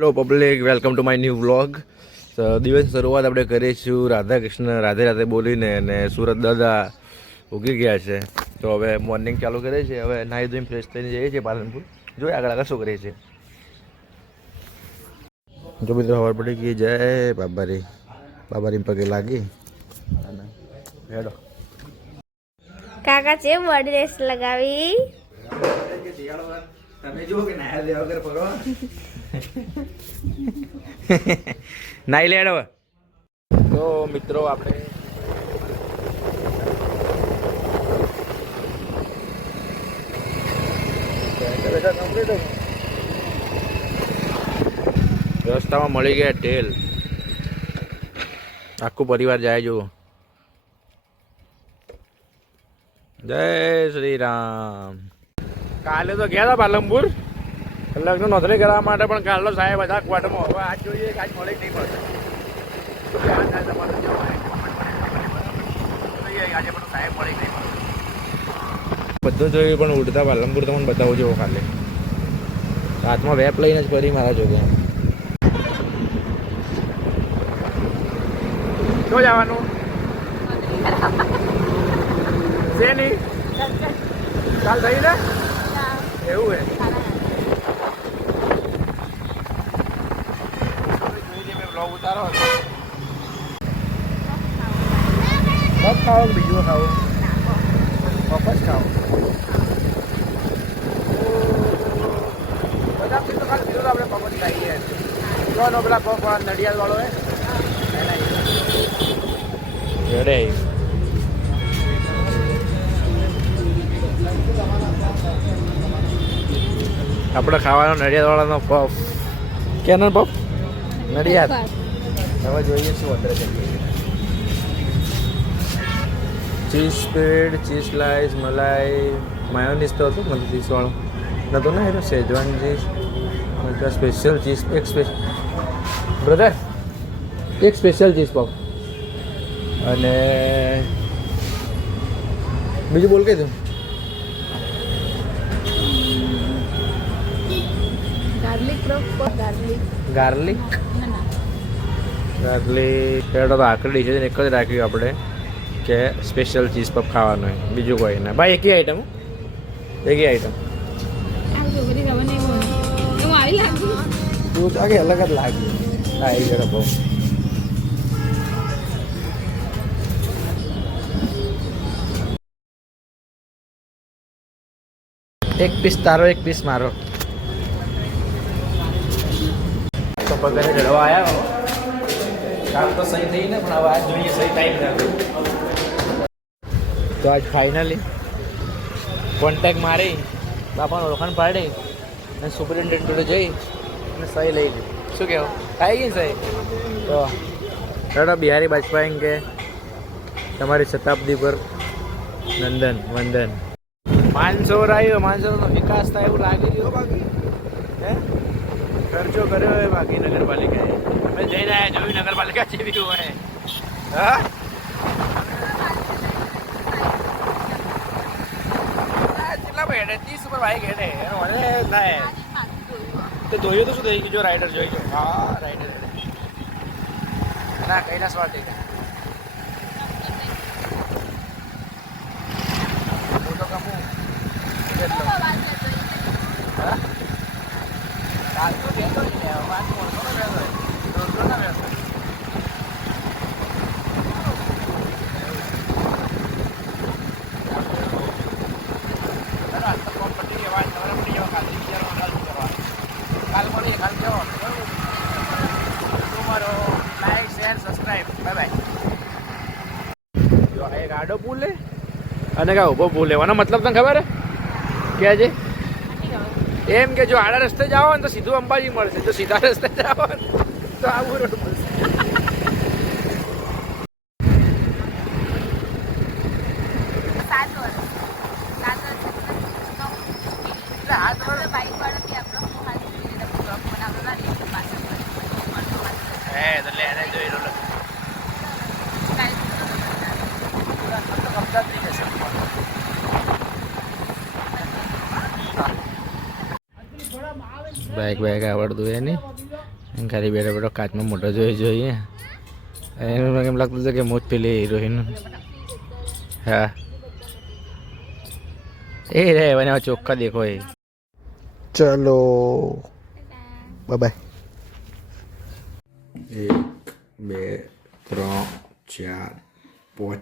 Hello public, welcome to my new vlog. તો દિવસની શરૂઆત આપણે કરીશું રાધા કૃષ્ણ રાધે રાધે બોલીને, અને સુરત દાદા ઉગી ગયા છે. તો હવે મોર્નિંગ ચાલુ કરે છે. હવે નાહી ધોઈને ફ્રેશ થઈને જઈએ છીએ પાલનપુર. જોઈએ આગળ આગળ શું કરીએ છીએ. જો મિત્રો ખબર પડી ગઈ, જય બાબારી પગે લાગી હેડો. કાકા છે બોડી રેસ લગાવી. તમે જો કે નાયા દેવા વગર ફરો. નાઈ લે હવે. તો મિત્રો આપણે રસ્તામાં મળી ગયા ટેલ. આખું પરિવાર જાય જુઓ. જય શ્રી રામ. કાલે તો ગયા હતા પાલનપુર લગ્ન નોંધણી કરવા માટે, પણ કાલનો સાહેબ હતા ક્વાર્ટરમાં. હવે આજ જોઈએ કે આજ મળે નહીં મળે. આજે પણ સાહેબ મળે નહીં મળે. બધું જોયું પણ ઉડતા પાલનપુર તમને બતાવું જો ખાલી હાથમાં વેપ લઈને જ ફરી મારા જોડે. શું જવાનું છે નહીં ચાલ થઈ ને એવું હે. બ્લોગ ઉતારો ખાઓ બીજું ખાઓ મફત ખાઓ. બધા તો ખાલી બીજું આપણે મફત ખાઈએ. જો પેલા કોક નડિયાદ વાળો હે રેડે. આપણે ખાવાનો નડિયાદ વાળાનો પફ. કેનો પફ? નડિયાદ. હવે જોઈએ શું ઓર્ડર કરીએ. ચીઝ સ્પ્રેડ, ચીઝ સ્લાઈસ, મલાઈ, માયોનીઝ તો હતું મને ચીઝવાળું નહોતું ને એનું. શેજવાન ચીઝ, સ્પેશિયલ ચીઝ, એક સ્પેશિયલ બ્રધર એક સ્પેશિયલ ચીઝ પફ, અને બીજું બોલ કઈ દઉં. ગાર્લિક પેડો તો આકડી છે. એક જ રાખ્યું આપણે કે સ્પેશિયલ ચીઝ પફ ખાવાનું હોય, બીજું કોઈ ના. ભાઈ એકી આઈટમ તું તો આગે અલગ જ લાગ્યું. હા એ જરા બહુ એક પીસ તારો એક પીસ મારો. તો પગારે ચડવા આવ્યા. કામ તો સહી થઈ ને, પણ હવે આજ જોઈએ સહી ટાઈમ નથી. તો આજ ફાઇનલી કોન્ટેક્ટ મારી બાપાને ઓળખાણ પાડી અને સુપરિન્ટેન્ડન્ટે જઈ અને સહી લઈ લીધી. શું કહેવું? આવી ગઈ સહી. તો દાદા બિહારી બાજપાઈ કે તમારી શતાબ્દી પર નંદન વંદન. માનસરોવર આવ્યો. માનસરોવરનો વિકાસ થાય એવું લાગી રહ્યું. બાકી હે ખર્ચો કર્યો હોય બાકી નગરપાલિકાએ. અમે જઈને આવ્યા, જોયું નગરપાલિકા જેવી હોય. હા કેટલા ભાઈ હેડે? 30 ઉપર બાઈક હેડે ના તો જોયું તો શું થઈ ગયું? જો રાઈડર જોઈ ગયો. હા રાઈડર હેડે ના કૈલાસ વાટી ફોટો કમું કેટલો હા કાલ તો બેઠો જ ને. વાત મોડો બેઠો રોજ ના બેઠો. આડો પુલ લે અને કા ઉભો પુલ લેવાનો મતલબ તને ખબર હે કે છે એમ કે જો આડા રસ્તે જાઓ ને તો સીધું અંબાજી મળશે, જો સીધા રસ્તે જાઓ ને તો આવું રોડ મળશે. બાઈક આવડતું એની ઘરે બેઠો બેઠો કાચમાં મોટો જોઈએ એનું મને એમ લાગતું હતું કે મોજ પેલી હિરોઈન. હા એ રે મને ચોખ્ખા દેખો એ. ચલો બાય. 1 2 3 4 5